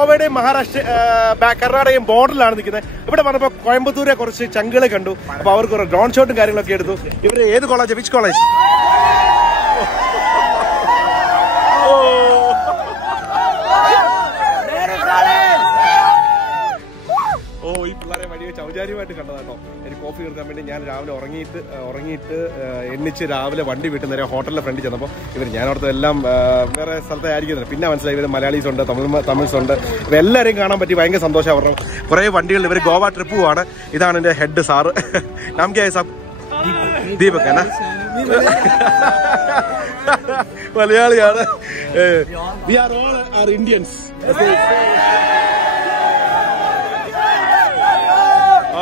ഗോവയുടെയും മഹാരാഷ്ട്ര കർണാടകയും ബോർഡറിലാണ് നിൽക്കുന്നത്. ഇവിടെ വന്നപ്പോൾ കോയമ്പത്തൂരെ കുറച്ച് ചങ്കുകളെ കണ്ടു. അപ്പോൾ അവർക്ക് ഒരു ഡ്രോൺ ഷോട്ടും കാര്യങ്ങളൊക്കെ എടുത്തു. ഇവര് ഏത് കോളേജ്? Which college? ഈ പിള്ളേരെ വഴിയെ ഔചാര്യമായിട്ട് കണ്ടതാട്ടോ. എനിക്ക് കോഫി എടുക്കാൻ വേണ്ടി ഞാൻ രാവിലെ ഉറങ്ങിയിട്ട് എണ്ണിച്ച് രാവിലെ വണ്ടി വീട്ടിൽ നേരെ ഹോട്ടലിലെ ഫ്രണ്ടിൽ ചെന്നപ്പോൾ ഞാൻ അവിടുത്തെ എല്ലാം വേറെ സ്ഥലത്തെ ആയിരിക്കുന്നത്. പിന്നെ മനസ്സിലായി ഇവർ മലയാളീസ് ഉണ്ട്, തമിഴ്സ് ഉണ്ട്. ഇവരെല്ലാവരെയും കാണാൻ പറ്റി. ഭയങ്കര സന്തോഷം. അവരുടെ കുറേ വണ്ടികൾ. ഇവർ ഗോവ ട്രിപ്പ് പോവാണ്. ഇതാണ് എൻ്റെ ഹെഡ് സാറ്. നാം കെ സാബ്? ദീപക് ആണ്. മലയാളിയാണ്. We are all are Indians.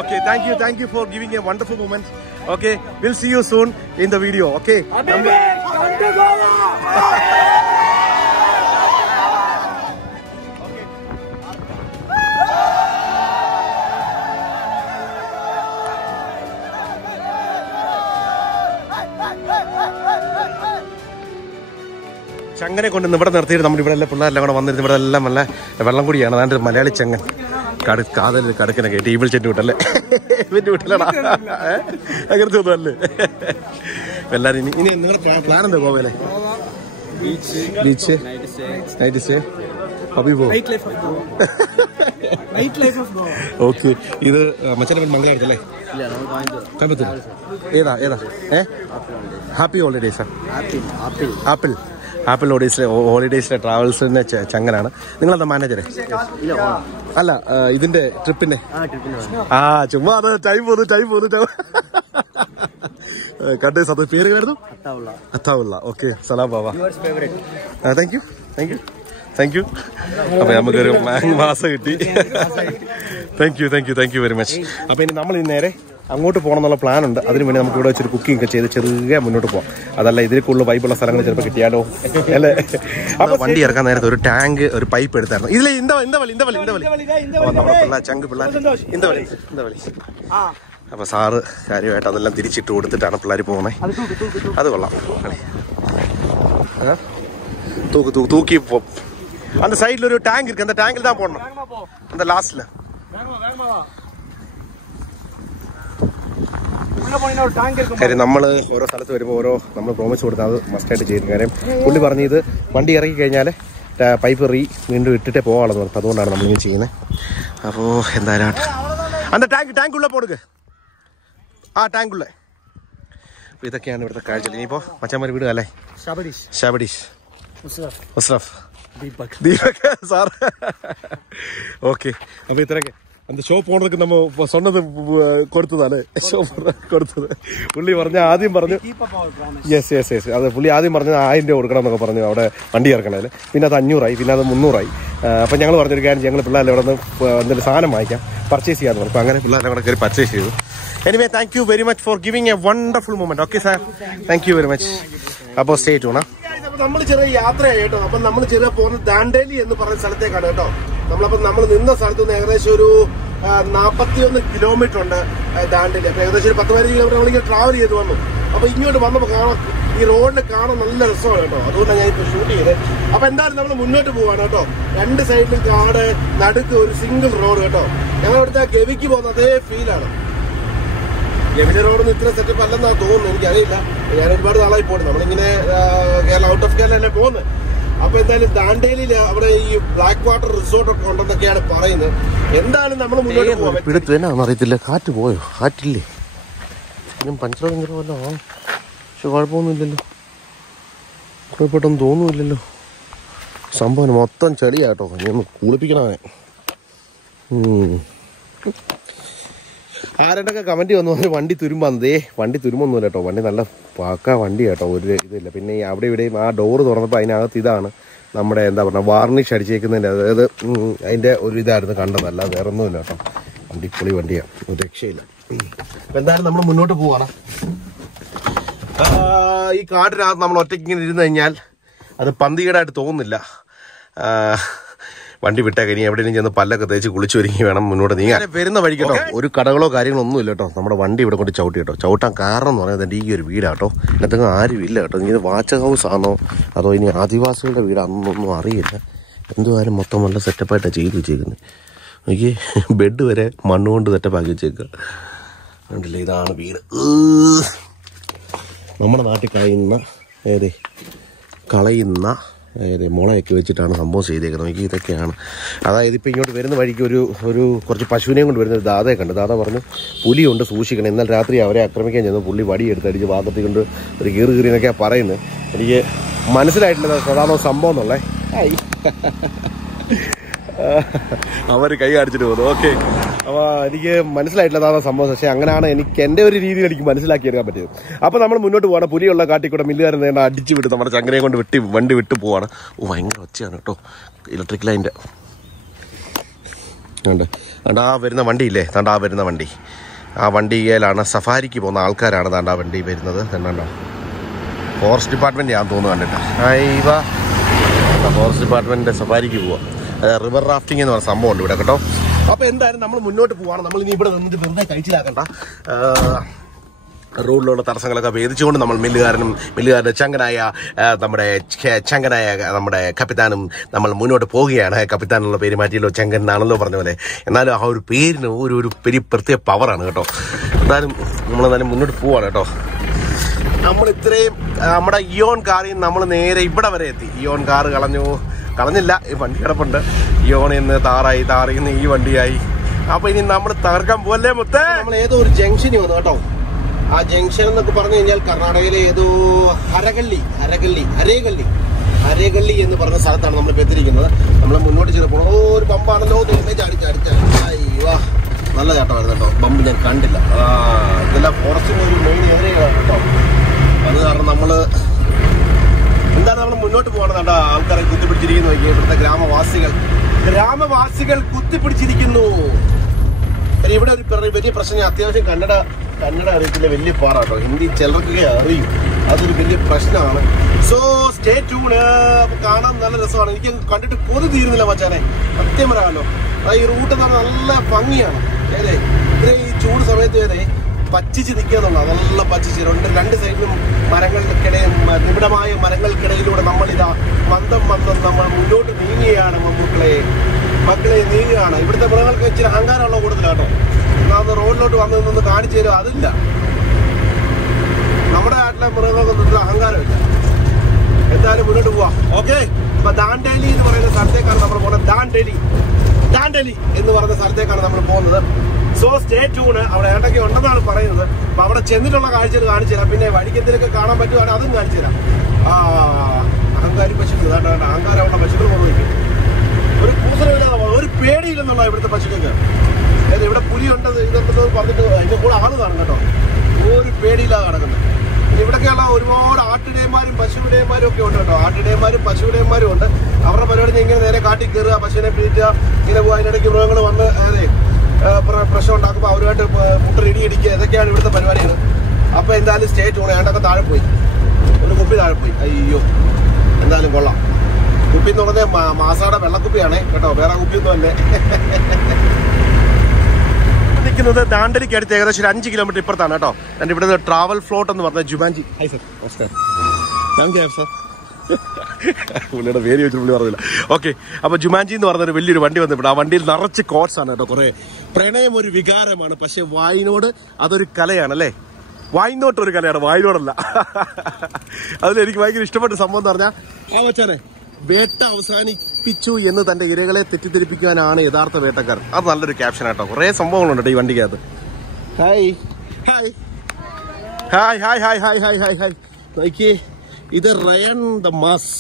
Okay, thank you for giving a wonderful moment. Okay, we'll see you soon in the video. Okay. ചങ്ങനെ കൊണ്ട് ഇവിടെ നിർത്തിയിട്ട് നമ്മൾ ഇവിടെ എല്ലാം പിള്ളേരെല്ലാം കൂടെ വന്നിരുന്നു. ഇവിടെ എല്ലാം നല്ല വെള്ളം കൂടിയാണ്. അതാണ്ട് മലയാളി ചങ്ങൻ കാതൽ കടക്കിനൊക്കെ ടേബിൾ ചെറ്റ് വിട്ടല്ലേ? വിട്ടല്ലടാ, അങ്ങനത്തെ ഒന്നുമല്ലേ എല്ലാവരും. ഇനി നിങ്ങളുടെ പ്ലാൻ എന്താ ഗോവയിലെ? Beach, night stay, okay. ഇത് മച്ചാൻ മംഗലാപുരത്തല്ലേ? കോയമ്പത്തൂർ. ഏതാ ഹാപ്പി ഹോളിഡേയ്സാ? ആപ്പിൾ ഹോളിഡേയ്സിലെ ട്രാവൽസിന്റെ ചങ്ങനാണ്. നിങ്ങളെന്താ മാനേജറെ? അല്ല, ഇതിന്റെ ട്രിപ്പിന്റെ. ചുമ്മാ അത് ടൈം പോന്നു കണ്ടേ. സത് പേര് വരുന്നു Athaulla. Okay, Salam Baba. Thank you. അപ്പൊ നമുക്കൊരു മാസം കിട്ടി. Thank you very much. അപ്പൊ ഇനി നമ്മൾ നേരെ അങ്ങോട്ട് പോകണം എന്നുള്ള പ്ലാൻ ഉണ്ട്. അതിന് വേണ്ടി നമുക്ക് ഇവിടെ വെച്ചൊരു കുക്കിംഗ് ഒക്കെ ചെയ്ത് ചെറിയ മുന്നോട്ട് പോകാം. അതല്ല ഇതിൽ കൂടുതൽ വൈബുള്ള സ്ഥലങ്ങൾ ചിലപ്പോൾ കിട്ടിയാലോ അല്ലേ? അപ്പൊ വണ്ടി ഇറക്കാൻ നേരത്തെ ഒരു ടാങ്ക്, ഒരു പൈപ്പ് എടുത്തായിരുന്നു. ഇതിൽ ഇന്ത വലി നമ്മുടെ പിള്ളേർ ചങ്ക് പിള്ളേർ ഇന്ത വലി. അപ്പൊ സാറ് കാര്യമായിട്ട് അതെല്ലാം തിരിച്ചിട്ട് കൊടുത്തിട്ടാണ് പിള്ളേർ പോകുന്നത്. അത് കൊള്ളാം. തൂക്കി പോ. அந்த சைடுல ஒரு டேங்க் இருக்கு. அந்த டேங்க்ல தான் போடணும். அந்த லாஸ்ட்ல കാര്യം നമ്മൾ ഓരോ സ്ഥലത്ത് വരുമ്പോൾ നമ്മൾ പ്രോമിസ് കൊടുത്താൽ അത് മസ്റ്റായിട്ട് ചെയ്യും. കാര്യം പുള്ളി പറഞ്ഞ് ഇത് വണ്ടി ഇറങ്ങി കഴിഞ്ഞാൽ പൈപ്പ് വീണ്ടും ഇട്ടിട്ടേ പോകാനുള്ളത് പറഞ്ഞു. അതുകൊണ്ടാണ് നമ്മളിങ്ങനെ ചെയ്യുന്നത്. അപ്പോൾ എന്തായാലും അന്ത ടാങ്കുള്ള പോടുക. ടാങ്കുള്ള. അപ്പോൾ ഇതൊക്കെയാണ് ഇവിടുത്തെ കാഴ്ച. ഇനിയിപ്പോൾ മച്ചാന്മാർ വീട് അല്ലേ? ഷാബഡീഷ് മുസ്റഫ് ദീപക് സാർ. ഓക്കെ, അപ്പോൾ ഇത്രയൊക്കെ அந்த ஷோ போடுறதுக்கு நம்ம சொன்னது கொடுத்ததானே ஷோ കൊടുത്തത്. പുള്ളി ആദ്യം പറഞ്ഞു യെസ് അത് പുള്ളി ആദ്യം പറഞ്ഞത് 1000 രൂപ കൊടുക്കണം എന്നൊക്കെ പറഞ്ഞു അവിടെ വണ്ടി ഇറക്കണതിൽ. പിന്നെ അത് 500 ആയി, പിന്നെ അത് 300 ആയി. അപ്പം ഞങ്ങൾ പറഞ്ഞൊരു കാര്യം, ഞങ്ങൾ പിള്ളേരെ ഇവിടെ നിന്ന് എന്തെങ്കിലും സാധനം വാങ്ങിക്കാം, പർച്ചേസ് ചെയ്യാമെന്ന് പറഞ്ഞു. അപ്പോൾ അങ്ങനെ പിള്ളേരെ അവിടെ കയറി പർച്ചേസ് ചെയ്തു. Anyway thank you very much for giving A wonderful moment. Okay sir, thank you very much. അപ്പോൾ സ്റ്റേ ട്യൂണാ. നമ്മൾ ചെറിയ യാത്രയായി കേട്ടോ. അപ്പം നമ്മൾ ചെറിയ പോകുന്നത് ദാണ്ടേലി എന്ന് പറയുന്ന സ്ഥലത്തേക്കാണ് കേട്ടോ. നമ്മൾ നിന്ന സ്ഥലത്ത് നിന്ന് ഏകദേശം ഒരു 41 കിലോമീറ്റർ ഉണ്ട് ദാണ്ടേലി. അപ്പൊ ഏകദേശം ഒരു 10-15 കിലോമീറ്റർ നമ്മളിങ്ങനെ ട്രാവൽ ചെയ്ത് വന്നു. അപ്പൊ ഇങ്ങോട്ട് വന്നപ്പോൾ കാണാം, ഈ റോഡിൽ കാണാൻ നല്ല രസമാണ് കേട്ടോ. അതുകൊണ്ടാണ് ഞാൻ ഇപ്പൊ ഷൂട്ട് ചെയ്തത്. അപ്പൊ എന്തായാലും നമ്മൾ മുന്നോട്ട് പോവാണ് കേട്ടോ. രണ്ട് സൈഡിലും കാട്, നടുക്ക് ഒരു സിംഗിൾ റോഡ് കേട്ടോ. ഞങ്ങൾ ഇവിടുത്തെ ഗവിക്ക് പോകുന്ന അതേ ഫീലാണ്. ഗവിന്റെ റോഡൊന്നും ഇത്ര സെറ്റപ്പ് അല്ലെന്നാ തോന്നുന്നു, എനിക്കറിയില്ല. ഞാൻ ഒരുപാട് നാളായി പോകുന്നത്. നമ്മളിങ്ങനെ ഔട്ട് ഓഫ് കേരള അല്ലേ പോകുന്നത്. അപ്പൊ എന്തായാലും ദാണ്ടേലിയിൽ അവിടെ ഈ ബ്ലാക്ക് വാട്ടർ റിസോർട്ട് ഒക്കെ ഉണ്ടെന്നൊക്കെയാണ് പറയുന്നത്. എന്തായാലും നമ്മൾ മുന്നോട്ട് പോകാൻ പിടുത്തന്നാന്ന് അറിയത്തില്ല. കാറ്റ് പോയോ? കാറ്റില്ലേ? പഞ്ചറോ വല്ലോ. പക്ഷെ കുഴപ്പമൊന്നുമില്ലല്ലോ, കുഴപ്പമൊന്നും തോന്നുന്നില്ലല്ലോ. സംഭവം മൊത്തം ചെളിയാട്ടോ. ഇനി ഒന്ന് കുളിപ്പിക്കണവനെ. ആരുടെയൊക്കെ കമന്റ് വന്നു വണ്ടി തുരുമ്പാന്നതേ. വണ്ടി തുരുമ്പൊന്നുമില്ല കേട്ടോ. വണ്ടി നല്ല പാക്ക വണ്ടി കേട്ടോ, ഒരു ഇതില്ല. പിന്നെ അവിടെ ഇവിടെയും ആ ഡോറ് തുറന്നപ്പോൾ അതിനകത്ത് ഇതാണ് നമ്മുടെ എന്താ പറയുക, വാർണിഷ് അടിച്ചേക്കുന്നതിൻ്റെ, അതായത് അതിൻ്റെ ഒരു ഇതായിരുന്നു കണ്ടത്. അല്ലാതെ വേറെ ഒന്നുമില്ല കേട്ടോ. വണ്ടി പൊളി വണ്ടിയാണ്, ഒരു രക്ഷയില്ല. അപ്പം എന്തായാലും നമ്മൾ മുന്നോട്ട് പോവാണ്. ഈ കാട്ടിനകത്ത് നമ്മൾ ഒറ്റയ്ക്ക് ഇങ്ങനെ ഇരുന്ന് കഴിഞ്ഞാൽ അത് പന്തികേടായിട്ട് തോന്നുന്നില്ല. വണ്ടി വിട്ടേക്ക് ഇനി എവിടെയും ചെന്ന് പല്ലൊക്കെ തേച്ച് കുളിച്ചു ഒരുങ്ങി വേണം മുന്നോട്ട് നീങ്ങാൻ. വരുന്ന വഴി കേട്ടോ ഒരു കടകളോ കാര്യങ്ങളോ ഒന്നും ഇല്ല കേട്ടോ. നമ്മുടെ വണ്ടി ഇവിടെ കൊണ്ട് ചവിട്ടി കേട്ടോ. ചവിട്ടാൻ കാരണം എന്ന് പറയുന്നത് എൻ്റെ ഈ ഒരു വീടാട്ടോ. ഇതിനകത്ത് ആരും ഇല്ല കേട്ടോ. ഇനി ഇത് വാച്ച് ഹൗസ് ആണോ അതോ ഇനി ആദിവാസികളുടെ വീടാണെന്നൊന്നും അറിയില്ല. എന്തുവായാലും മൊത്തം നല്ല സെറ്റപ്പായിട്ടാണ് ചെയ്ത് വെച്ചേക്കുന്നത്. എനിക്ക് ബെഡ് വരെ മണ്ണുകൊണ്ട് സെറ്റപ്പാക്കി വെച്ചേക്കുക. കണ്ടില്ലേ, ഇതാണ് വീട്. നമ്മുടെ നാട്ടിൽ കളയുന്ന മുളയൊക്കെ വെച്ചിട്ടാണ് സംഭവം ചെയ്തേക്കുന്നത്. എനിക്ക് ഇതൊക്കെയാണ്. അതായത് ഇപ്പം ഇങ്ങോട്ട് വരുന്ന വഴിക്ക് ഒരു കുറച്ച് പശുവിനെയും കൊണ്ട് വരുന്ന ദാദയെ കണ്ട്. ദാദ പറഞ്ഞു പുലിയുണ്ട്, സൂക്ഷിക്കണം. എന്നാൽ രാത്രി അവരെ ആക്രമിക്കാൻ ചെന്നു. പുള്ളി വടിയെടുത്തടിച്ച് പാത്രത്തിൽ കൊണ്ട് ഒരു കീറി എന്നൊക്കെയാണ് പറയുന്നത്. എനിക്ക് മനസ്സിലായിട്ടില്ല സാധാരണ സംഭവം എന്നുള്ളേ. അവർ കൈ കാണിച്ചിട്ട് പോകുന്നു. ഓക്കെ, അപ്പോൾ എനിക്ക് മനസ്സിലായിട്ടില്ല അതാണ് സംഭവം. പക്ഷേ അങ്ങനെയാണ് എൻ്റെ ഒരു രീതിയിൽ എനിക്ക് മനസ്സിലാക്കിയെടുക്കാൻ പറ്റിയത്. അപ്പോൾ നമ്മൾ മുന്നോട്ട് പോകണം. പുലിയുള്ള കാട്ടിക്കൂടെ മില്ലുകാരൻ നേടാൻ അടിച്ച് വിട്ട് നമ്മുടെ ചങ്ങനയെ കൊണ്ട് വണ്ടി വിട്ട് പോവാണ്. ഭയങ്കര ഒച്ചയാണ് കേട്ടോ, ഇലക്ട്രിക് ലൈൻ്റെ. ആ വരുന്ന വണ്ടിയില്ലേ, ആ വരുന്ന വണ്ടി, ആ വണ്ടിയിലാണ് സഫാരിക്ക് പോകുന്ന ആൾക്കാരാണ്. ആ വണ്ടി വരുന്നത്. ഫോറസ്റ്റ് ഡിപ്പാർട്ട്മെൻറ്റ് ഞാൻ തോന്നുന്നു കണ്ടിട്ടാ. ഫോറസ്റ്റ് ഡിപ്പാർട്ട്മെൻറ്റിൻ്റെ സഫാരിക്ക് പോവാം. റിവർ റാഫ്റ്റിംഗ് എന്ന് പറഞ്ഞ സംഭവം ഉണ്ട് ഇവിടെ കേട്ടോ. അപ്പോൾ എന്തായാലും നമ്മൾ മുന്നോട്ട് പോവാണ്. നമ്മൾ ഇനി ഇവിടെ നിന്നിട്ട് വെറുതെ കഴിച്ചിലാക്കണ്ട. റോഡിലുള്ള തടസ്സങ്ങളൊക്കെ ഭേദിച്ചുകൊണ്ട് നമ്മൾ മില്ലുകാരുടെ നമ്മുടെ കപ്പിത്താനും നമ്മൾ മുന്നോട്ട് പോവുകയാണ്. കപ്പിത്താനുള്ള പേര് മാറ്റിയല്ലോ, ചെങ്കൻ എന്നാണല്ലോ പറഞ്ഞ പോലെ. എന്നാലും ആ ഒരു പേരിന് ഒരു പ്രത്യേക പവറാണ് കേട്ടോ. എന്തായാലും നമ്മളെന്നാലും മുന്നോട്ട് പോവാണ് കേട്ടോ. നമ്മൾ ഇത്രയും നമ്മുടെ ഇയോൺ കാറിൽ നിന്ന് നമ്മൾ നേരെ ഇവിടെ വരെ എത്തി. ഇയോൺ കാറ് കളഞ്ഞില്ല, ഈ വണ്ടി കിടപ്പുണ്ട്. ഇയോണിൽ നിന്ന് താറിൽ നിന്ന് ഈ വണ്ടിയായി. അപ്പൊ ഇനി നമ്മൾ തകർക്കാൻ പോവല്ലേ മുത്തേ. നമ്മൾ ഏതോ ഒരു ജംഗ്ഷനിൽ വന്നു കേട്ടോ. ആ ജംഗ്ഷൻ എന്നൊക്കെ പറഞ്ഞു കഴിഞ്ഞാൽ കർണാടകയിലെ ഏതോ അരേഗള്ളി എന്ന് പറഞ്ഞ സ്ഥലത്താണ് നമ്മൾ ഇപ്പൊ എത്തിയിരിക്കുന്നത്. നമ്മൾ മുന്നോട്ട് ചെന്നപ്പോൾ ഒരു പമ്പാണല്ലോ, അയ്യോ നല്ല ചേട്ടമായിരുന്നു കേട്ടോ. പമ്പ് ഞാൻ കണ്ടില്ല. ഇതെല്ലാം ഫോറസ്റ്റിന് ഒരു മെയിൻ ഏരിയകളാണ് കേട്ടോ. അത് കാരണം നമ്മൾ മുന്നോട്ട് പോകണം. കേട്ടോ, ആൾക്കാരെ കുത്തിപ്പിടിച്ചിരിക്കുന്നു. ഇവിടുത്തെ ഗ്രാമവാസികൾ കുത്തിപ്പിടിച്ചിരിക്കുന്നു. ഇവിടെ ഒരു വലിയ പ്രശ്നം, അത്യാവശ്യം കന്നഡ അറിയത്തില്ല, വലിയ പാടാ കേട്ടോ. ഹിന്ദി ചിലർക്കൊക്കെ അറിയും, അതൊരു വലിയ പ്രശ്നമാണ്. So stay tune. അപ്പൊ കാണാൻ നല്ല രസമാണ്. എനിക്ക് കണ്ടിട്ട് കൊതി തീരുന്നില്ല മച്ചാനെ, സത്യം പറയാമല്ലോ. ഈ റൂട്ട് എന്ന് പറഞ്ഞാൽ നല്ല ഭംഗിയാണ്. ഇത്രയും ഈ ചൂട് സമയത്ത് പച്ചിച്ച് നിൽക്കുക. നല്ല പച്ചിച്ച് രണ്ട് സൈഡിലും മരങ്ങൾക്കിടയിൽ നിബിഡമായ മരങ്ങൾക്കിടയിലൂടെ നമ്മളിതാ മന്ദം നമ്മൾ മുന്നോട്ട് നീങ്ങുകയാണ്. മക്കളെ നീങ്ങുകയാണ്. ഇവിടുത്തെ മൃഗങ്ങൾക്ക് ഇച്ചിരി അഹങ്കാരമുള്ള കൂടുതലാട്ടോ. ഒന്നാമത് റോഡിലോട്ട് വന്ന് കാണിച്ചു തരും, അതില്ല. നമ്മുടെ നാട്ടിലെ മൃഗങ്ങൾക്കൊന്നും അഹങ്കാരമില്ല. എന്തായാലും മുന്നോട്ട് പോവാം. ഓക്കെ, ഇപ്പൊ ദാണ്ടേലി എന്ന് പറയുന്ന സ്ഥലത്തേക്കാണ് നമ്മൾ പോകുന്നത്. ദാണ്ടേലി എന്ന് പറയുന്ന സ്ഥലത്തേക്കാണ് നമ്മൾ പോകുന്നത്. So stay tune. അവിടെ ഏട്ടൊക്കെ ഉണ്ടെന്നാണ് പറയുന്നത്. അപ്പൊ അവിടെ ചെന്നിട്ടുള്ള കാഴ്ചകൾ കാണിച്ചു തരാം. പിന്നെ വഴിക്ക് എന്തെങ്കിലുമൊക്കെ കാണാൻ പറ്റുവാണെങ്കിൽ അതും കാണിച്ചു തരാം. അഹങ്കാരി പശുക്കൾ, അഹങ്കാരമുള്ള പശുക്കൾ പോകുന്നു. ഒരു കൂസരമില്ലാതെ, ഒരു പേടിയില്ലെന്നുള്ള ഇവിടുത്തെ പശുക്കൾക്ക്. ഇവിടെ പുലിയുണ്ട് ഇതെന്തെന്ന് പറഞ്ഞിട്ട് അതിന്റെ കൂടെ ആള് കാണും കേട്ടോ. ഒരു പേടിയില്ലാതെ കിടക്കുന്നത്. ഇവിടൊക്കെയുള്ള ഒരുപാട് ആട്ടിടയന്മാരും പശുവിടയന്മാരും ഒക്കെ ഉണ്ട് കേട്ടോ. ആട്ടിടയന്മാരും പശുവിടയന്മാരും ഉണ്ട്. അവരുടെ പരിപാടി ഇങ്ങനെ നേരെ കാട്ടിൽ കയറുക, പശുവിനെ പിടിക്കുക, ഇങ്ങനെ പോകുക. അതിനിടയ്ക്ക് മൃഗങ്ങൾ വന്ന് പ്രശ്നം ഉണ്ടാക്കുമ്പോൾ അവരുമായിട്ട് മുട്ടലിടിയിടിക്കുക, ഇതൊക്കെയാണ് ഇവിടുത്തെ പരിപാടികൾ. അപ്പൊ എന്തായാലും സ്റ്റേ ട്യൂൺ. ഏണ്ടൊക്കെ താഴെ പോയി, ഒരു കുപ്പി താഴെ പോയി. അയ്യോ, എന്തായാലും കൊള്ളാം. കുപ്പി എന്ന് പറഞ്ഞാൽ മാസാടെ വെള്ളക്കുപ്പിയാണേ കേട്ടോ, വേറെ കുപ്പിയൊന്നും അല്ലേ. നിൽക്കുന്നത് ദാണ്ടലിക്ക് അടുത്ത് ഏകദേശം 5 കിലോമീറ്റർ ഇപ്പുറത്താണ് കേട്ടോ. എൻ്റെ ഇവിടെ ട്രാവൽ ഫ്ലോട്ട് എന്ന് പറഞ്ഞ ജുമാൻജി. ഹായ് സർ, നമസ്കാരം. സർ പുള്ളിയുടെ പേര് വെച്ചിട്ട് പുള്ളി പറഞ്ഞില്ല. ഓക്കെ, അപ്പൊ ജുമാൻജി എന്ന് പറഞ്ഞൊരു വലിയൊരു വണ്ടി വന്നിട്ടുണ്ട്. ആ വണ്ടിയിൽ നിറച്ച് കോട്സ് ആണ് കേട്ടോ. കുറെ പ്രണയം ഒരു വികാരമാണ്, പക്ഷെ വായിനോട് അതൊരു കലയാണ് അല്ലേ. വായിനോട്ടൊരു കലയാണ്, വായിനോടല്ല. അതിലെനിക്ക് ഭയങ്കര ഇഷ്ടപ്പെട്ട സംഭവം എന്ന് പറഞ്ഞാൽ ആ വച്ചാനെ വേട്ട അവസാനിപ്പിച്ചു എന്ന് തന്റെ ഇരകളെ തെറ്റിദ്ധരിപ്പിക്കാനാണ് യഥാർത്ഥ വേട്ടക്കാരൻ. അത് നല്ലൊരു ക്യാപ്ഷൻ ആട്ടോ. കുറെ സംഭവങ്ങളുണ്ട് ഈ വണ്ടിക്കകത്ത്. Hi hi hi hi hi hi hi hi hi നോക്കിയേ, ഇത് റയൻ ദ മാസ്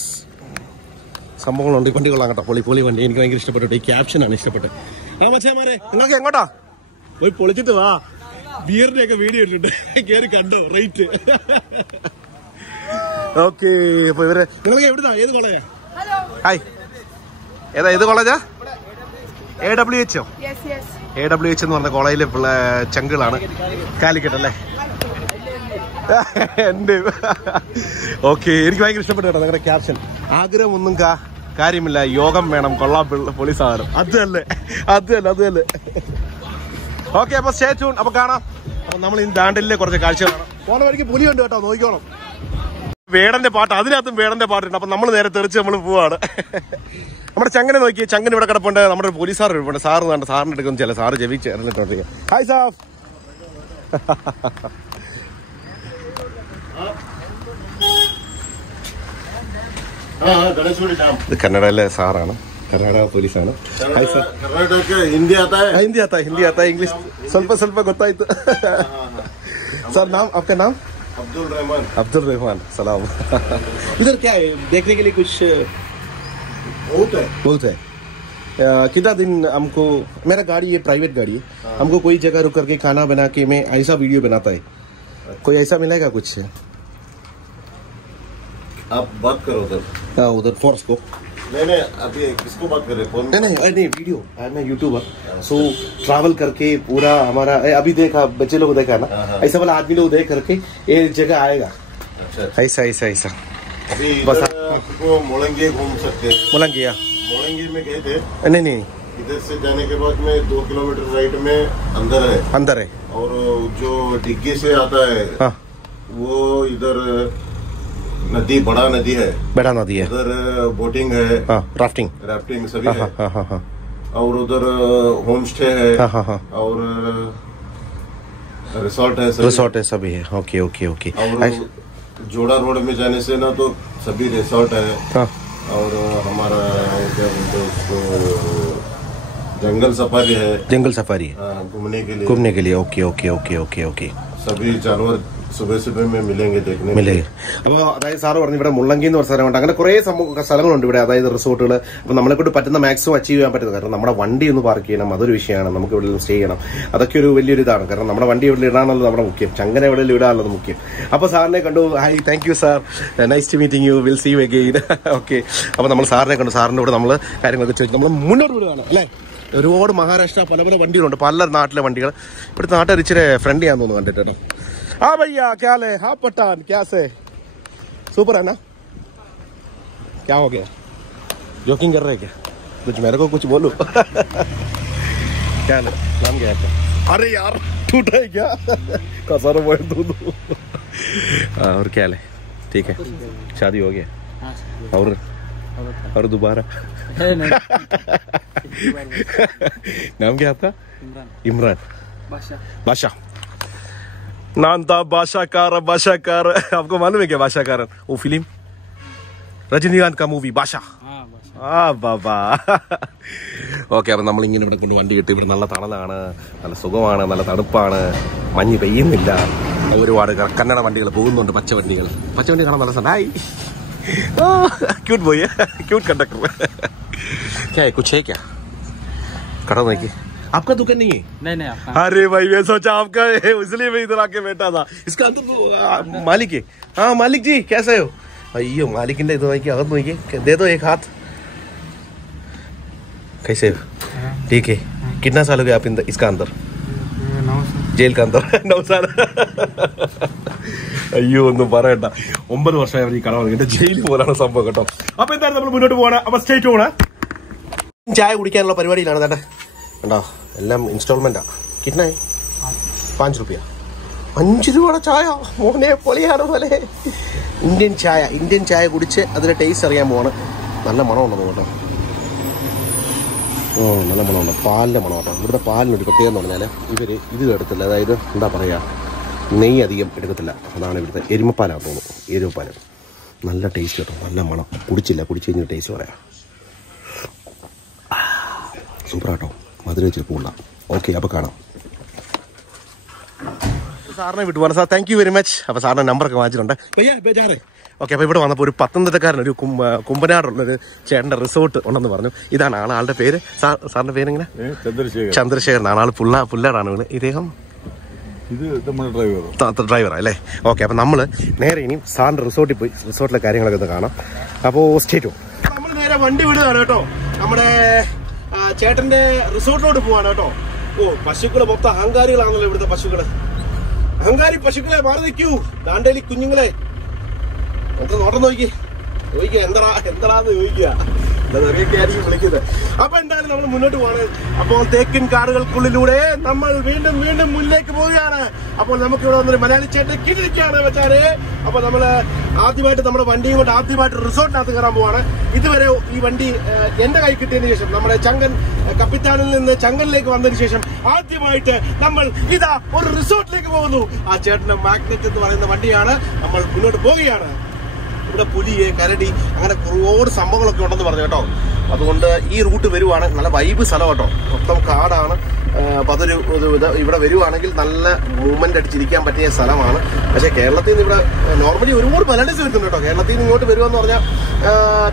സംഭവങ്ങളുണ്ട്. ഈ വണ്ടി കൊള്ളാം കേട്ടോ, പൊളി വണ്ടി. എനിക്ക് ഭയങ്കര ഇഷ്ടപ്പെട്ടു. ഈ ക്യാപ്ഷനാണ് ഇഷ്ടപ്പെട്ടത്. മച്ചാമാരെ നിങ്ങൾക്ക് എങ്ങോട്ടാ പോയി പൊളിച്ചിട്ട് വാ. ബിയറിന്റെ ഒക്കെ വീഡിയോ ഇട്ടിട്ടുണ്ട്, കയറി കണ്ടോ റേറ്റ്. ഓക്കെ, അപ്പൊ ഇവര് നിങ്ങൾക്ക് എവിടുന്നാ, ഏത് കോളേജാ? ഹായ്, ഏത് കോളേജാ? AWH എന്ന് പറഞ്ഞ കോളേജിലെ ചങ്കുകളാണ്. കാലിക്കറ്റ് അല്ലേ? എന്റെ ഓക്കെ, എനിക്ക് ഭയങ്കര ഇഷ്ടപ്പെട്ടു കേട്ടോ നിങ്ങളുടെ ക്യാപ്ഷൻ. ആഗ്രഹം ഒന്നും കാര്യമില്ല, യോഗം വേണം, കൊള്ളാം പൊളി സാധനം. അത് തന്നെ. ഓക്കെ, അപ്പൊ സ്റ്റേ ട്യൂൺ. അപ്പൊ കാണാം. അപ്പൊ നമ്മൾ ഈ ദാണ്ടലിലെ കുറച്ച് കാഴ്ചകൾ കാണാം. പോണ വഴിക്ക് പുലിയുണ്ട് കേട്ടോ, നോക്കിക്കോണം. വേടന്റെ പാട്ട്, അതിനകത്തും വേടന്റെ പാട്ടുണ്ട്. അപ്പൊ നമ്മൾ നേരെ തെറിച്ച് നമ്മൾ പോവാണ്. നമ്മുടെ ചങ്ങനെ നോക്കിയേ, ചങ്ങൻ ഇവിടെ കിടപ്പുണ്ട്. നമ്മുടെ പോലീസുകാർ ഇരിപ്പുണ്ട്. സാറ് കണ്ട് സാറിന് എടുക്കുന്ന ചില സാറ് ജവി ചേർന്നിട്ടുണ്ട്. ഹായ് സാഫ്. ഇത് കന്നഡയിലെ സാറാണ്, കർണാടക പോലീസാണ്. Hi sir. हिंदी आता है? हिंदी आता है, हिंदी आता है, इंग्लिश ಸ್ವಲ್ಪ ಗೊತ್ತಾಯ್ತು. सर नाम आपका नाम? अब्दुल रहमान. अब्दुल रहमान, सलाम. इधर क्या है देखने के लिए? कुछ बहुत है. कितना दिन हमको, मेरा गाड़ी है प्राइवेट गाड़ी है, हमको कोई जगह रुक करके खाना बना के मैं ऐसा वीडियो बनाता है, कोई ऐसा मिलेगा कुछ? आप बात करो उधर. उधर फोर्स को नहीं अभी किसको बात कर रहे फोन? नहीं वीडियो, मैं यूट्यूबर. सो ट्रैवल करके पूरा हमारा अभी देखा, बच्चे लोग देखा ना, ऐसा वाला आदमी लोग देख करके ये जगह आएगा. ऐसा ऐसा ऐसा. अभी बस आपको मोलंगी घूम सकते हैं. मोलंगी में गए थे? नहीं. इधर से जाने के बाद में 2 किलोमीटर राइट में अंदर है. और जो डिग्गी से आता है वो इधर नदी, बड़ा नदी है. उधर बोटिंग है, राफ्टिंग सभी है. और उधर होम स्टे है और रिसोर्ट है सभी है. ओके. और जोड़ा रोड में जाने से ना तो सभी रिसोर्ट है. और हमारा क्या बोलते हैं उसको, जंगल सफारी है घूमने के लिए. ओके. सभी जानवर സുബഹ മിലേംഗെ. അപ്പോൾ അതായത് സാറ് പറഞ്ഞു ഇവിടെ മുള്ളങ്കി എന്ന് പറഞ്ഞ സ്ഥലമുണ്ട്. അങ്ങനെ കുറേ സ്ഥലങ്ങളുണ്ട് ഇവിടെ, അതായത് റിസോർട്ടുകൾ. അപ്പോൾ നമ്മളെ കൊണ്ട് പറ്റുന്ന മാക്സിമം അച്ചീവ് ചെയ്യാൻ പറ്റുന്നത്, കാരണം നമ്മുടെ വണ്ടി ഒന്ന് പാർക്ക് ചെയ്യണം, അതൊരു വിഷയമാണ്. നമുക്ക് ഇവിടെ സ്റ്റേ ചെയ്യണം, അതൊക്കെ ഒരു വലിയൊരു ഇതാണ്. കാരണം നമ്മുടെ വണ്ടി ഇവിടെ ഇടാനുള്ളത് നമ്മുടെ മുഖ്യം, ചങ്ങനെ ഇവിടെ ഇടാനുള്ളത് മുഖ്യം. അപ്പോൾ സാറിനെ കണ്ടു. Hi, thank you sir, nice to meeting you, will see you again. Okay. അപ്പോൾ നമ്മൾ സാറിനെ കണ്ടു. സാറിൻ്റെ കൂടെ നമ്മൾ കാര്യങ്ങളൊക്കെ ചോദിച്ചു നമ്മൾ മുന്നോട്ട് വിടുകയാണ് അല്ലേ. ഒരുപാട് മഹാരാഷ്ട്ര പല വണ്ടികളുണ്ട്, പല നാട്ടിലെ വണ്ടികൾ. ഇവിടുത്തെ നാട്ടുകാർ ഇച്ചിരി ഫ്രണ്ട്ലി ആണെന്ന് തോന്നുന്നു കണ്ടിട്ട് കേട്ടോ. हाँ भैया क्या ले? हाँ पठान क्या से? सुपर है ना? क्या हो गया? जोकिंग कर रहे क्या? कुछ मेरे को कुछ बोलो. क्या ले? नाम क्या है? अरे यार टूटा है क्या? कसर बोल दो. और क्या ले? ठीक है, शादी हो गया? और दोबारा? नाम क्या आपका? इमरान. बादशाह. नाम था बादशाहकार. आपको मालूम है क्या बादशाहकार? वो फिल्म रजनीकांत का मूवी बादशाह. ബാബാ. ഓക്കെ. അപ്പം നമ്മളിങ്ങനെ ഇവിടെ കൊണ്ട് വണ്ടി കിട്ടി. ഇവിടെ നല്ല തണലാണ്, നല്ല സുഖമാണ്, നല്ല തണുപ്പാണ്, മഞ്ഞ് പെയ്യുന്നില്ല. ഒരുപാട് കന്നഡ വണ്ടികൾ പോകുന്നുണ്ട്, പച്ചവണ്ടി കാണാൻ നല്ല സ്ഥലം. Hi, cute boy, cute conductor. कुछ है क्या? कड़ा നോക്കി. आपका दुकान नहीं है? नहीं. अरे भाई मैं सोचा आपका है, इसलिए मैं इधर आके बैठा था. इसका अंदर मालिक है. हाँ मालिक जी कैसे हो? अयो मालिक ने तो दे दो एक हाथ. कैसे हो? ठीक है. कितना साल हो गया आप इसका अंदर? 9 साल. जेल का अंदर 9 साल. അയ്യോ ഒന്നും പറയണ്ട. 9 വർഷമായി അവർ ഈ കട വന്നിട്ട് ജയിലിൽ പോലാണ് സംഭവം കേട്ടോ. അപ്പൊ എന്തായാലും നമ്മൾ മുന്നോട്ട് പോകണം. അപ്പൊ സ്റ്റേറ്റ് പോകണം. ചായ കുടിക്കാനുള്ള പരിപാടിയിലാണ് കേട്ടോ. കണ്ടോ, എല്ലാം ഇൻസ്റ്റാൾമെന്റാ. കിട്ടണേ 5 രൂപ. 5 രൂപയുടെ ചായ മോനെ, പൊളിയാണ് പോലെ. ഇന്ത്യൻ ചായ കുടിച്ച് അതിന്റെ ടേസ്റ്റ് അറിയാൻ പോവാണ്. നല്ല മണമുണ്ടെന്ന് കേട്ടോ. നല്ല മണമുണ്ട്, പാലിന്റെ മണം കേട്ടോ. ഇവിടുത്തെ പാലിനൊരു പ്രത്യേകം എന്ന് പറഞ്ഞാൽ ഇത് എടുത്തില്ല, അതായത് എന്താ പറയുക, നെയ്യ് അധികം എടുക്കത്തില്ല. അതാണ് ഇവിടുത്തെ എരുമപ്പാലാന്ന് തോന്നുന്നു, എരുമപ്പാൽ. നല്ല ടേസ്റ്റ് കേട്ടോ, നല്ല മണം. കുടിച്ച് കഴിഞ്ഞ് ടേസ്റ്റ് പറയാം. സൂപ്പറാട്ടോ, മധുരം വെച്ചിട്ട് പോകണ്ട. ഓക്കെ, അപ്പോൾ കാണാം. സാറിനെ വിട്ടു പോകാൻ sir, thank you very much. അപ്പോൾ സാറിൻ്റെ നമ്പറൊക്കെ വാങ്ങിച്ചിട്ടുണ്ട്. ഓക്കെ. അപ്പോൾ ഇവിടെ വന്നപ്പോൾ ഒരു പത്തനംതിട്ടക്കാരൻ, ഒരു കുമ്പനാടുള്ളൊരു ചേട്ടൻ്റെ റിസോർട്ട് ഉണ്ടെന്ന് പറഞ്ഞു. ഇതാണ് ആളുടെ പേര്. സാറിൻ്റെ പേരെങ്ങനെ? ചന്ദ്രശേഖരനാണ്. ആൾ പുല്ലാടാണ്. ഇദ്ദേഹം ഡ്രൈവറാ അല്ലേ? ഓക്കെ. അപ്പോൾ നമ്മൾ നേരെ ഇനി സാറിൻ്റെ റിസോർട്ടിൽ പോയി റിസോർട്ടിലെ കാര്യങ്ങളൊക്കെ ഒന്ന് കാണാം. അപ്പോൾ സ്റ്റേറ്റ് നമ്മൾ നേരെ വണ്ടി വിടുകയാണ് കേട്ടോ. നമ്മുടെ ചേട്ടന്റെ റിസോർട്ടിലോട്ട് പോവാണ് കേട്ടോ. പശുക്കള് മൊത്തം അഹങ്കാരികളാണല്ലോ ഇവിടുത്തെ പശുക്കള്. അഹങ്കാരി പശുക്കളെ മാറി നിൽക്കൂ. ദാണ്ടേലി കുഞ്ഞുങ്ങളെ നോട്ടം നോക്കി എന്താന്ന് ചോദിക്കുക. അതൊക്കെ ആയിരിക്കും വിളിക്കുന്നത്. അപ്പൊ എന്തായാലും നമ്മൾ മുന്നോട്ട് പോവാണ്. അപ്പോൾ തേക്കിൻ കാടുകൾക്കുള്ളിലൂടെ നമ്മൾ വീണ്ടും വീണ്ടും മുന്നിലേക്ക് പോവുകയാണ്. അപ്പോൾ നമുക്ക് ഇവിടെ വന്നൊരു മലയാളി ചേട്ടൻ കിട്ടിയിരിക്കുകയാണ് വെച്ചാല്. അപ്പൊ നമ്മള് ആദ്യമായിട്ട് നമ്മുടെ വണ്ടിയും കൊണ്ട് ആദ്യമായിട്ട് റിസോർട്ടിനകത്ത് കയറാൻ പോവാണ്. ഇതുവരെ ഈ വണ്ടി എന്റെ കൈ കിട്ടിയതിനു ശേഷം നമ്മുടെ ചങ്കൻ കപ്പിത്താനിൽ നിന്ന് ചങ്കനിലേക്ക് വന്നതിന് ശേഷം ആദ്യമായിട്ട് നമ്മൾ ഇതാ ഒരു റിസോർട്ടിലേക്ക് പോകുന്നു. ആ ചേട്ടന്റെ മാഗ്നറ്റ് എന്ന് പറയുന്ന വണ്ടിയാണ്. നമ്മൾ മുന്നോട്ട് പോവുകയാണ്. ഇവിടെ പുലിയെ കരടി അങ്ങനെ ഒരുപാട് സംഭവങ്ങളൊക്കെ ഉണ്ടെന്ന് പറഞ്ഞു കേട്ടോ. അതുകൊണ്ട് ഈ റൂട്ട് വരുവാണ്. നല്ല വൈബ് സ്ഥലം കേട്ടോ. മൊത്തം കാടാണ്. അപ്പൊ അതൊരു ഇവിടെ വരുവാണെങ്കിൽ നല്ല മൂവ്മെന്റ് അടിച്ചിരിക്കാൻ പറ്റിയ സ്ഥലമാണ്. പക്ഷെ കേരളത്തിൽ നിന്ന് ഇവിടെ നോർമലി ഒരുപാട് മലയാളീസ് വരുന്നുണ്ട് കേട്ടോ. കേരളത്തിൽ നിന്ന് ഇങ്ങോട്ട് വരുവാന്ന് പറഞ്ഞാൽ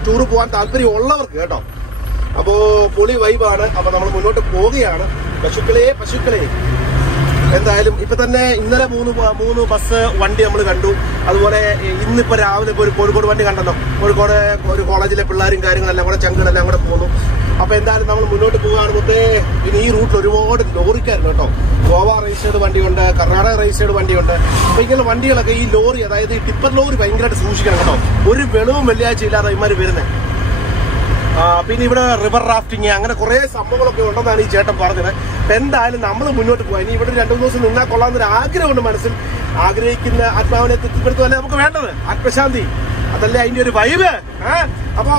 ടൂറ് പോകാൻ താല്പര്യം ഉള്ളവർക്ക് കേട്ടോ. അപ്പോ പൊളി വൈബാണ്. അപ്പൊ നമ്മൾ മുന്നോട്ട് പോവുകയാണ്. പശുക്കളെ എന്തായാലും ഇപ്പൊ തന്നെ ഇന്നലെ മൂന്ന് ബസ് വണ്ടി നമ്മൾ കണ്ടു. അതുപോലെ ഇന്നിപ്പോ രാവിലെ ഒരു കോഴിക്കോട് വണ്ടി കണ്ടല്ലോ. കോഴിക്കോട് ഒരു കോളേജിലെ പിള്ളേരും കാര്യങ്ങളെല്ലാം കൂടെ ചങ്കുകളെല്ലാം കൂടെ പോകുന്നു. അപ്പൊ എന്തായാലും നമ്മൾ മുന്നോട്ട് പോവുകയാണ്. ഇനി ഈ റൂട്ടിൽ ഒരുപാട് ലോറിക്കാരുണ്ട് കേട്ടോ. ഗോവ രജിസ്റ്റേർഡ് വണ്ടിയുണ്ട്, കർണാടക രജിസ്റ്റേർഡ് വണ്ടിയുണ്ട്. അപ്പൊ ഇങ്ങനെ വണ്ടികളൊക്കെ ഈ ലോറി, അതായത് ഈ ടിപ്പർ ലോറി ഭയങ്കരമായിട്ട് സൂക്ഷിക്കണം കേട്ടോ. ഒരു വെളവും വെള്ളിയാഴ്ച ഇല്ലാതെ ഇമാര് വരുന്നത്. പിന്നെ ഇവിടെ റിവർ റാഫ്റ്റിങ് അങ്ങനെ കുറെ സംഭവങ്ങളൊക്കെ ഉണ്ടെന്നാണ് ഈ ചേട്ടൻ പറഞ്ഞത്. എന്തായാലും നമ്മൾ മുന്നോട്ട് പോകാം. ഇനി ഇവിടെ 2-3 ദിവസം നിന്നാൽ കൊള്ളാമെന്നൊരു ആഗ്രഹമുണ്ട് മനസ്സിൽ. ആഗ്രഹിക്കുന്ന ആത്മാവിനെ തൃപ്തിപ്പെടുത്തുമല്ലേ നമുക്ക് വേണ്ടത്, ആത്മശാന്തി. അതല്ലേ അതിന്റെ ഒരു വൈബ്. അപ്പൊ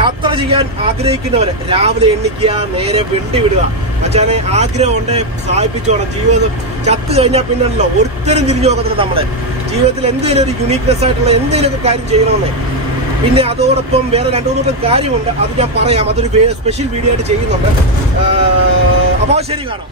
യാത്ര ചെയ്യാൻ ആഗ്രഹിക്കുന്നവര് രാവിലെ എണ്ണിക്കുക, നേരെ വെണ്ടി വിടുക. മച്ചാനെ ആഗ്രഹം ഉണ്ട്, സാധിപ്പിച്ചോണം. ജീവിതം ചത്തു കഴിഞ്ഞാൽ പിന്നല്ലോ ഒരുത്തരും തിരിഞ്ഞു നോക്കത്തില്ല. നമ്മളെ ജീവിതത്തിൽ എന്തെങ്കിലും ഒരു യുണീക്നെസ് ആയിട്ടുള്ള എന്തെങ്കിലുമൊക്കെ കാര്യം ചെയ്യണമെന്നേ. പിന്നെ അതോടൊപ്പം വേറെ 2-3 കാര്യമുണ്ട്. അത് ഞാൻ പറയാം. അതൊരു സ്പെഷ്യൽ വീഡിയോ ആയിട്ട് ചെയ്യുന്നുണ്ട്. അപ്പോൾ ശരി, കാണാം.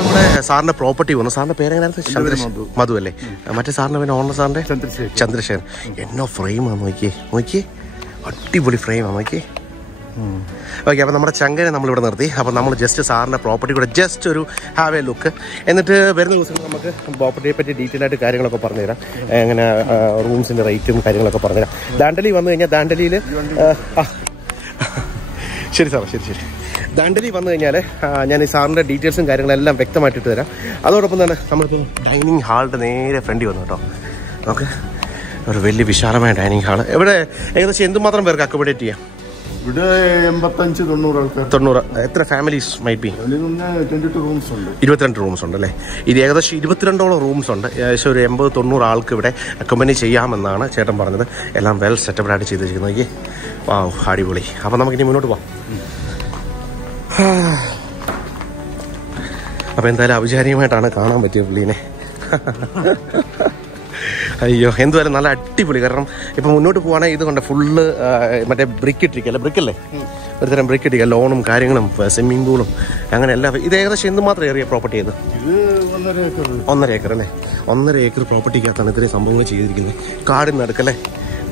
നമ്മുടെ സാറിന്റെ പ്രോപ്പർട്ടി വന്നു. സാറിന്റെ പേരെങ്ങനെയായിരുന്നു? മധു അല്ലേ? മറ്റേ സാറിന്റെ പിന്നെ ഓണർ സാറിന്റെ ചന്ദ്രശേഖരൻ. എന്നോ ഫ്രെയിമാണ് നോക്കിയേ. അടിപൊളി ഫ്രെയിമാണ് നോക്കിയേ. ഓക്കെ, അപ്പോൾ നമ്മുടെ ചങ്കനെ നമ്മളിവിടെ നിർത്തി. അപ്പോൾ നമ്മൾ ജസ്റ്റ് സാറിൻ്റെ പ്രോപ്പർട്ടി കൂടെ ജസ്റ്റ് ഒരു ഹാവ് എ ലുക്ക്. എന്നിട്ട് വരുന്ന ദിവസം നമുക്ക് പ്രോപ്പർട്ടിയെ പറ്റി ഡീറ്റെയിൽ ആയിട്ട് കാര്യങ്ങളൊക്കെ പറഞ്ഞുതരാം. എങ്ങനെ റൂംസിൻ്റെ റേറ്റും കാര്യങ്ങളൊക്കെ പറഞ്ഞുതരാം. ദാണ്ടലി വന്നു കഴിഞ്ഞാൽ ദാണ്ടലിയിൽ ശരി സാർ, ശരി. ദാണ്ടലി വന്നു കഴിഞ്ഞാൽ ഞാൻ ഈ സാറിൻ്റെ ഡീറ്റെയിൽസും കാര്യങ്ങളെല്ലാം വ്യക്തമായിട്ടിട്ട് തരാം. അതോടൊപ്പം തന്നെ നമ്മളിപ്പോൾ ഡൈനിങ് ഹാളിൻ്റെ നേരെ ഫ്രണ്ടിൽ വന്നു കേട്ടോ. നമുക്ക് ഒരു വലിയ വിശാലമായ ഡൈനിങ് ഹാള്. ഇവിടെ ഏകദേശം എന്തുമാത്രം പേർക്ക് അക്കോമഡേറ്റ് ചെയ്യാം? ഇവിടെ 85-90 ആൾക്കാർ. 90. എത്ര ഫാമിലീസ് മൈറ്റ് ബി? 22 റൂംസ് ഉണ്ട് അല്ലേ? ഇത് ഏകദേശം 22ഓളം റൂംസ് ഉണ്ട്. ഏകദേശം ഒരു 80-90 ആൾക്ക് ഇവിടെ അക്കോമഡേറ്റ് ചെയ്യാമെന്നാണ് ചേട്ടൻ പറഞ്ഞത്. എല്ലാം വെൽ സെറ്റപ്ഡ് ആയിട്ട് ചെയ്തിരിക്കുന്നത്. നോക്കി, വാവ്, അടിപൊളി. അപ്പം നമുക്കിനി മുന്നോട്ട് പോവാം. അപ്പം എന്തായാലും ഔപചാരികമായിട്ടാണ് കാണാൻ പറ്റിയ പുള്ളീനെ. അയ്യോ, എന്തുവായാലും നല്ല അടിപൊളി. കാരണം ഇപ്പം മുന്നോട്ട് പോവാണെങ്കിൽ ഇത് കൊണ്ട് ഫുള്ള് മറ്റേ ബ്രിക്ക് ഇട്ടിരിക്കുക, ബ്രിക്കല്ലേ, ഒരു തരം ബ്രിക്ക് ഇട്ടിരിക്കുക. ലോണും കാര്യങ്ങളും സ്വിമ്മിംഗ് പൂളും അങ്ങനെ എല്ലാം. ഇത് ഏകദേശം എന്തുമാത്രം ഏറിയ പ്രോപ്പർട്ടി ചെയ്ത്? 1.5 ഏക്കർ അല്ലേ? 1.5 ഏക്കർ പ്രോപ്പർട്ടിക്കകത്താണ് ഇത്രയും സംഭവങ്ങൾ ചെയ്തിരിക്കുന്നത്. കാടിനടുക്കല്ലേ,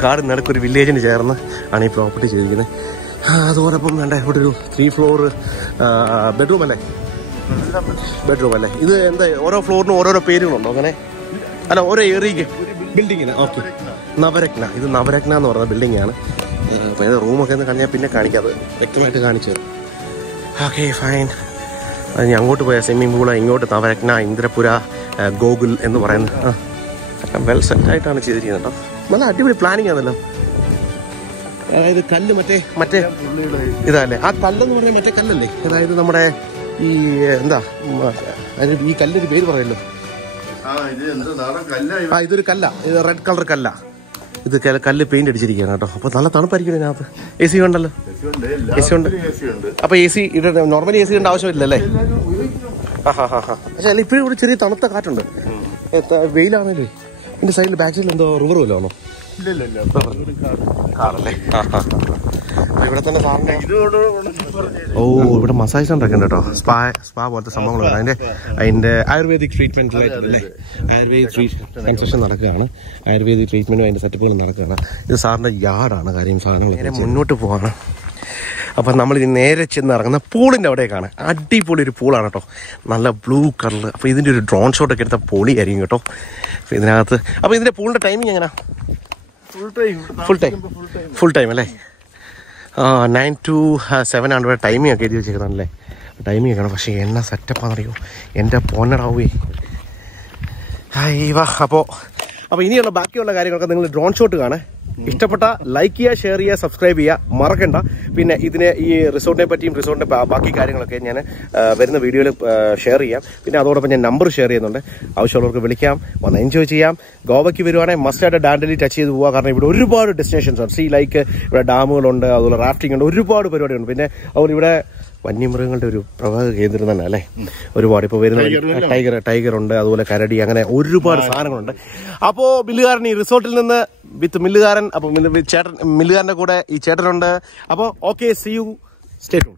കാടിനടുക്കൊരു വില്ലേജിന് ചേർന്ന് ആണ് ഈ പ്രോപ്പർട്ടി ചെയ്തിരിക്കുന്നത്. അതോടൊപ്പം വേണ്ട ഇവിടെ ഒരു 3 ഫ്ലോർ ബെഡ്റൂം അല്ലേ? ഇത് എന്താ ഓരോ ഫ്ലോറിനും ഓരോരോ പേരുകളുണ്ടോ അങ്ങനെ? അല്ല, ഓരോ ഏരിയക്ക് ബിൽഡിങ്ങിന്. ഓക്കെ, നവരത്ന. ഇത് നവരത്ന എന്ന് പറയുന്ന ബിൽഡിംഗ് ആണ്. അപ്പോൾ ഇത് റൂമൊക്കെ ഒന്ന് കഴിഞ്ഞാൽ പിന്നെ കാണിക്കാം, അത് വ്യക്തമായിട്ട് കാണിച്ചു തരും. Okay, fine. അത് ഞാൻ അങ്ങോട്ട് പോയ സ്വിമ്മിംഗ് പൂള്, ഇങ്ങോട്ട് നവരത്ന, ഇന്ദ്രപുര, ഗോകുൽ എന്ന് പറയുന്നത് വെൽ സെറ്റായിട്ടാണ് ചെയ്തിരിക്കുന്നത് കേട്ടോ. നല്ല അടിപൊളി പ്ലാനിങ് ആണല്ലോ. അതായത് കല്ല് മറ്റേ ഇതല്ലേ ആ കല്ലെന്ന് പറയുന്നത്? മറ്റേ കല്ലല്ലേ? അതായത് നമ്മുടെ ഈ എന്താ അതിന് ഈ കല്ലൊരു പേര് പറയല്ലോ. ഇതൊരു കല്ല, ഇത് റെഡ് കളർ കല്ല. ഇത് കല്ല് പെയിന്റ് അടിച്ചിരിക്കുകയാണ് കേട്ടോ. അപ്പൊ നല്ല തണുപ്പായിരിക്കും ഇതിനകത്ത്. AC ഉണ്ടല്ലോ, AC ഉണ്ട്. അപ്പൊ AC നോർമലി AC യുടെ ആവശ്യമില്ലല്ലേ? പക്ഷെ അല്ല, ഇപ്പോഴും ഇവിടെ ചെറിയ തണുത്ത കാറ്റുണ്ട്. വെയിലാണല്ലേ? എന്റെ സൈഡിൽ ബാക്ക് സൈഡിൽ എന്തോ റിവർ വല്ലോ ആണോ? കാറല്ലേ? ഇവിടെ തന്നെ സാറിന്റെ ഇവിടെ മസാജ് സെന്റർ ഒക്കെ ഉണ്ട് കേട്ടോ. സ്പാ പോലത്തെ സംഭവങ്ങളുണ്ട്. അതിന്റെ ആയുർവേദിക് ട്രീറ്റ്മെന്റ് അല്ലേ? ആയുർവേദിക് കൺസ്ട്രക്ഷൻ നടക്കുകയാണ്. ആയുർവേദിക് ട്രീറ്റ്മെന്റും അതിന്റെ സെറ്റപ്പുകളും നടക്കുകയാണ്. ഇത് സാറിന്റെ യാർഡാണ്. കാര്യം സാധനങ്ങൾ മുന്നോട്ട് പോവാണ്. അപ്പം നമ്മൾ ഇനി നേരെ ചെന്ന് ഇറങ്ങുന്ന പൂളിൻ്റെ അവിടേക്കാണ്. അടിപൊളി ഒരു പൂളാണ് കേട്ടോ, നല്ല ബ്ലൂ കളർ. അപ്പോൾ ഇതിൻ്റെ ഒരു ഡ്രോൺ ഷോട്ടൊക്കെ എടുത്ത പൊളിയായിരിക്കും കേട്ടോ ഇതിനകത്ത്. അപ്പോൾ ഇതിൻ്റെ പൂളിൻ്റെ ടൈമിങ് എങ്ങനെയാ? ഫുൾ ടൈം അല്ലേ? 9 to 7 ആണ് ഇവിടെ ടൈമിംഗ് ഒക്കെ എഴുതി വെച്ചേക്കുന്നതല്ലേ. ടൈമിങ് കാണാം. പക്ഷേ എണ്ണ സെറ്റപ്പാണെന്നറിയോ എൻ്റെ പൊന്നടാവേ. വാ. അപ്പോൾ ഇനിയുള്ള ബാക്കിയുള്ള കാര്യങ്ങളൊക്കെ നിങ്ങൾ ഡ്രോൺ ഷോട്ട് കാണാൻ ഇഷ്ടപ്പെട്ട ലൈക്ക് ചെയ്യുക, ഷെയർ ചെയ്യുക, സബ്സ്ക്രൈബ് ചെയ്യുക മറക്കണ്ട. പിന്നെ ഈ റിസോർട്ടിനെ പറ്റിയും റിസോർട്ടിൻ്റെ ബാക്കി കാര്യങ്ങളൊക്കെ ഞാൻ വരുന്ന വീഡിയോയിൽ ഷെയർ ചെയ്യാം. പിന്നെ അതോടൊപ്പം ഞാൻ നമ്പർ ഷെയർ ചെയ്യുന്നുണ്ട്. ആവശ്യമുള്ളവർക്ക് വിളിക്കാം, വന്ന് എൻജോയ് ചെയ്യാം. ഗോവയ്ക്ക് വരുവാണെങ്കിൽ മസ്റ്റായിട്ട് ഡാൻഡലി ടച്ച് ചെയ്ത് പോവുക. കാരണം ഇവിടെ ഒരുപാട് ഡെസ്റ്റിനേഷൻസ് ഉണ്ട്. ലൈക്ക് ഇവിടെ ഡാമുകളുണ്ട്, അതുപോലെ റാഫ്റ്റിംഗ് ഉണ്ട്, ഒരുപാട് പരിപാടിയുണ്ട്. പിന്നെ അതുപോലെ ഇവിടെ വന്യമൃഗങ്ങളുടെ ഒരു പ്രവാഹ കേന്ദ്രം തന്നെ അല്ലേ, ഒരുപാട്. ഇപ്പോൾ വരുന്ന ടൈഗർ ഉണ്ട്, അതുപോലെ കരടി, അങ്ങനെ ഒരുപാട് സാധനങ്ങളുണ്ട്. അപ്പോൾ മില്ലുകാരൻ ഈ റിസോർട്ടിൽ നിന്ന് വിത്ത് മില്ലുകാരൻ, അപ്പോൾ മില്ലുകാരൻ്റെ കൂടെ ഈ ചേട്ടനുണ്ട്. അപ്പോൾ okay, see you, stay tune.